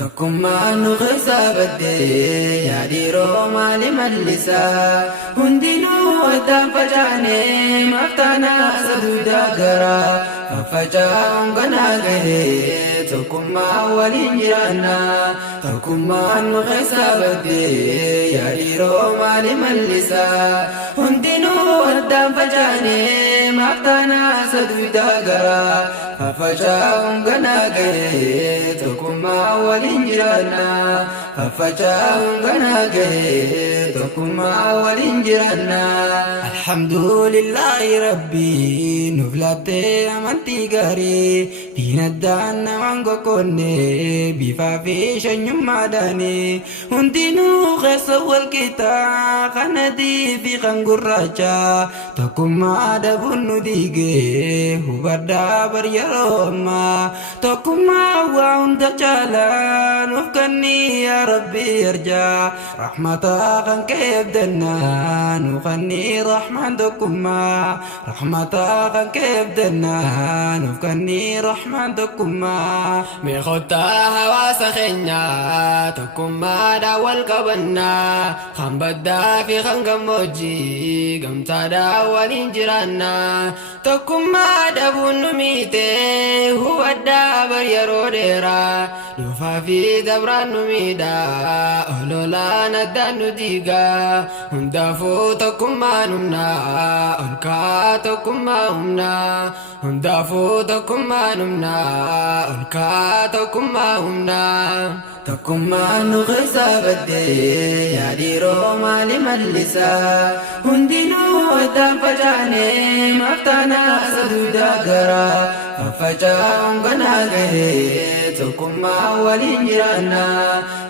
تكما نغسى بدي يا ديرو مالي ملسا هندينو ودام فجاني مفتانا سدودا غرا ففجام غناغي تكما ولنجرانا تكما نغسى بدي يا ديرو مالي ملسا هندينو ودام فجاني مفتانا سدودا غرا ففجام غناغي تكما ولنجرانا ففجام غناغي تكما ولنجرانا الحمد لله ربي نفلتي أمنتي غاري دين الدان وانغو كوني بفافي شنيم ماداني هندينو غسو الكتا خندي في خنقر راجا تكما دبنو ديغي هبردا بريروما تكما وعند جالان وفقني يا ربي ارجع رحمتك كيف دنان وخني رحمتكما رحمتك كيف دنان وفقني رحمتكما ميخوتا هوا سخينا تكما داول كبنا خنبدا في خنقموجي قمتا داول انجرانا تكما دابون نميته هو الدابر يروديرا نوفا في دبران نميدا أهلولا ندان نديقا هندافو تكما نمنا أنكا تكما همنا هندافو تكما نمنا أنكا تكما همنا تكما نغسى بدي يا ديرو مالي ملسا هندينو ودام فجاني مفتانا سدودا غرا ففجام غناغي تكما ولنجرانا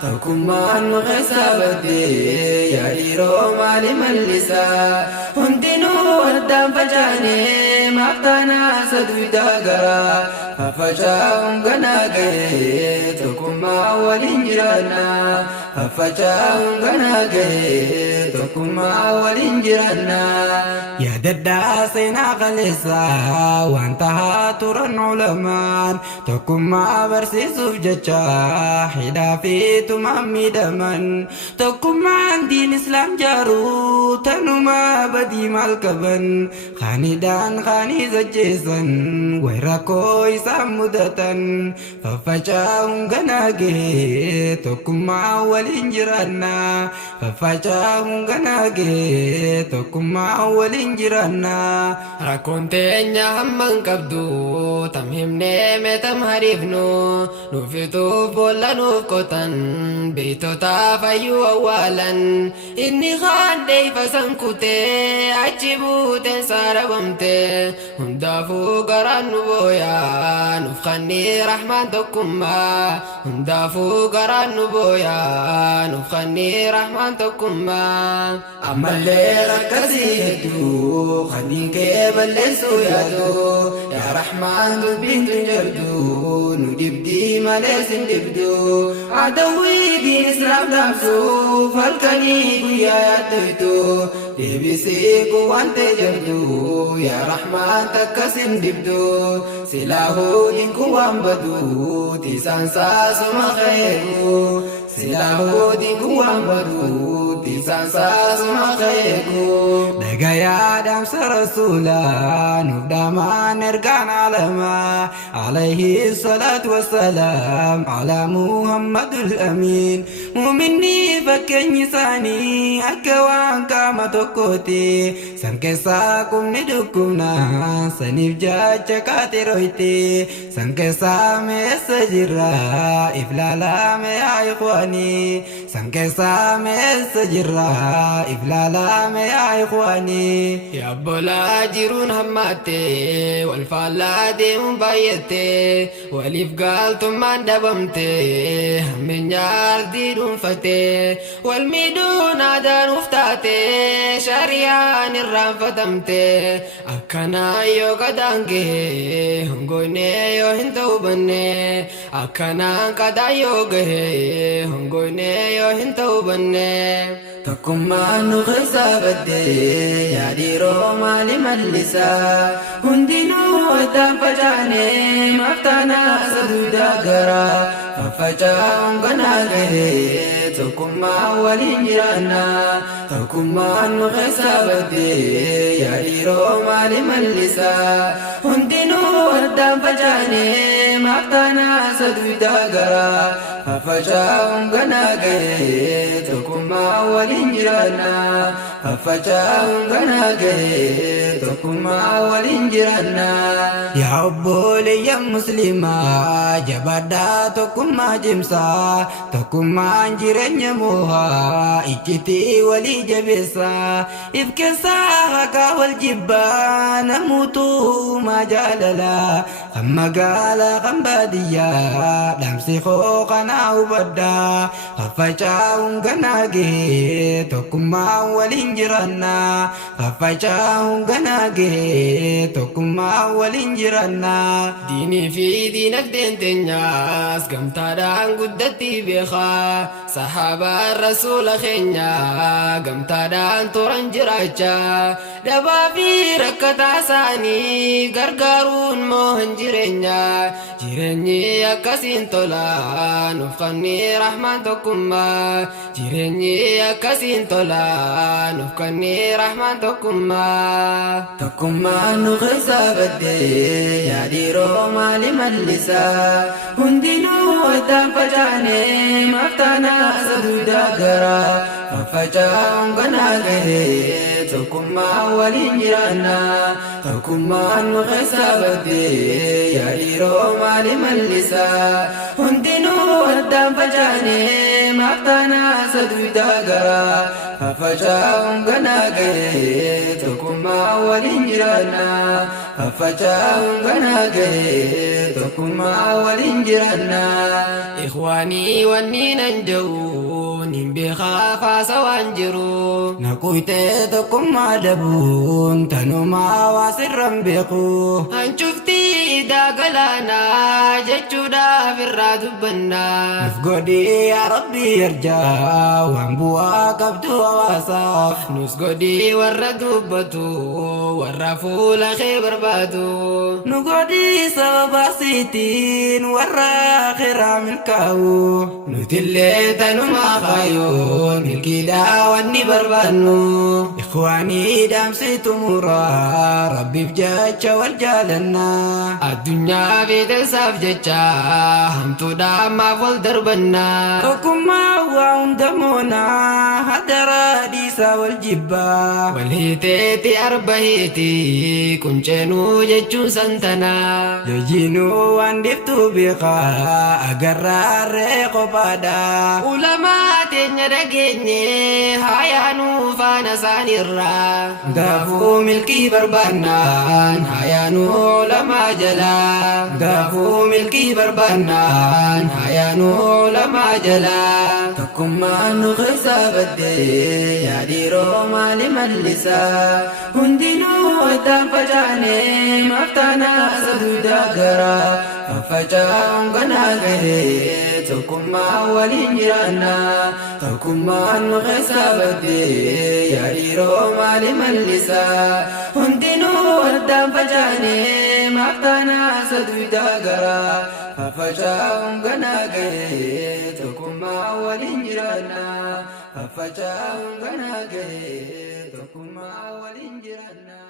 تكما نغسى بدي يا ديرو مالي ملسا هندينو ودام فجاني مفتانا سدودا غرا ففجام غناغي تكما ولنجرانا ففجام غناغي تكما ولنجرانا يا ددا سينا غلسا وانتهى ترن علمان تكما برسيسوف ججا حدا في تمامي دمن تكما دين اسلام جارو تنما بدي مالكبن خاندان خاني زجيسن ويراكو يسام مدتن ففجام غناغي تكما ولنجرانا ففجام غناغي تكما ولنجرانا راكونتينيا همن كبدو تمهمني متم هريفنو نوفيتو بولا نوفكوتن بيتو تافيو أولا إني خاندي فسنكوتي عجبو تنساربمتي هندافو قران نبويا نفخني رحمن تكما هندافو قران نبويا نفخني رحمن تكما أما اللي ركزيتو خني كيبل سويادو يا رحمن بنت جردو نجيب دي مالس نبدو عدوي دين اسلام نفسو فالكني قويا يدويتو دبسيكو وانت جردو يا رحمن تكسن دبدو سلاهو دينكو وانبدو تيسان ساسو مخيرو سلاهو دينكو وانبدو تيسان ساسو مخيرو دقايا دامس رسولا نفداما نرقان علما عليه الصلاة والسلام على محمد الأمين مؤمني فكني ساني أكوان كما تكوتي سنكساكم ندكمنا سنف جاجة رويتي سنكسا مسجرا إفلالا يا إخواني سنكسا مسجرا إفلالا يا إخواني يا بولا جيرون هماتي والفالا ديم بايتي والإفقال تمان دبمتي من يار ديرون فتي والميدون آدان افتاتي شريان الرام فتمتي أكنا يو قدانكي هنغويني يو هنتو بني أكنا قدا يو غي هنغويني يو هنتو بني tokkummaan nu keessa baddee yaadiiroo maali mallisaa hundinuu addaan facaanee maftaanaa saduudaa garaa faffaca'uun ganaa gahee tokkummaan waliin jiraannaa tokkummaan nu keessa baddee yaadiiroo maali mallisaa hundinuu addaan facaanee maftaanaa saduudaa garaa faffaca'uun ganaa gahee tokkummaan waliin jiraannaa faffaca'uun ganaa gahee tokkummaan waliin jiraannaa yaa obboleeyyan muslimaa jabaadhaa tokkummaa cimsaa tokkummaan jireenya moohaa iccitii walii jabeessaa if keessaa haqaa wal jibbaa namuutuu maa jaalalaa kan magaalaa kan baadiyyaa dhamsi koo kanaa hubadhaa faffaca'uun ganaa gahee tokkummaan waliin jiraannaa faffaca'uun ganaa gahee tokkummaan waliin jiraannaa diinii fi diinagdeen teenyaas gamtaadhaan guddatti beekaa sahaabaan rasuula keenyaa gamtaadhaan toran jiraachaa dhabaa fi rakkataa isaanii gargaaruun moohan jireenyi akkasiin tolaa nuuf kannee rahmaan tokkummaa jireenyi akkasiin tolaa nuuf kannee rahmaan tokkummaan nu keessa baddee yaadiiroo maali mallisaa hundinuu addaan facaanee maftaanaa saduudaa garaa faffaca'uun ganaa gahee tokkummaan waliin jiraannaa tokkummaan nu keessa baddee yaadiiroo maali mallisaa hundinuu addaan facaanee maftaanaa saduudaa garaa faffaca'uun ganaa gahee tokkummaan waliin jiraannaa faffaca'uun ganaa gahee tokkummaan waliin jiraannaa ikhwaanii wanni nan jedhu nin beekaa faasa waan jiru naquytee tokkummaa dhabuun tanumaa waa sirran beeku hancuftii daagalaanaa jechuudhaaf irraa dubbannaa nuf godhii yaa rabbii arjaa waan bu'aa qabdu hawaasaaf nus godhii warra dubbatu warra fuula kee barbaadu nu godhii sababaasiitiin warra akhiraa milkaa'u nutillee tanumaa kaayoon milkiidhaa wanni barbaannu ikhwaanii dhaamsitu muraa rabbiif jecha wal jaalannaa addunyaa beetesaaf jecha hamtuudhaa ammaaf wal darbannaa tokkummaa waa hunda moonaa hadaraa dhiisaa wal jibbaa wal hiiteeti arbahiiti qunceenuu jechuun santanaa jajjiinuu waan dhiftuu beekaa agarraarree qophaadhaa ulamaa teenya dhageenye haayaanuu faana isaanirraa gaafuu milkii barbaannaan haayaanuu ulamaa jalaa gaafuu milkii barbaannaan haayaanuu ulamaa jalaa tokkummaan nu keessa baddee yaadiiroo maali mallisaa hundinuu addaan facaanee maftaanaa saduudaa garaa faffaca'uun ganaa gahee tokkummaan waliin jiraannaa tokkummaan nu keessa baddee yaadiiroo maali mallisaa hundinuu addaan facaanee maftaanaa saduudaa garaa faffaca'uun ganaa gahee tokkummaan waliin jiraannaa faffaca'uun ganaa gahee tokkummaan waliin jiraannaa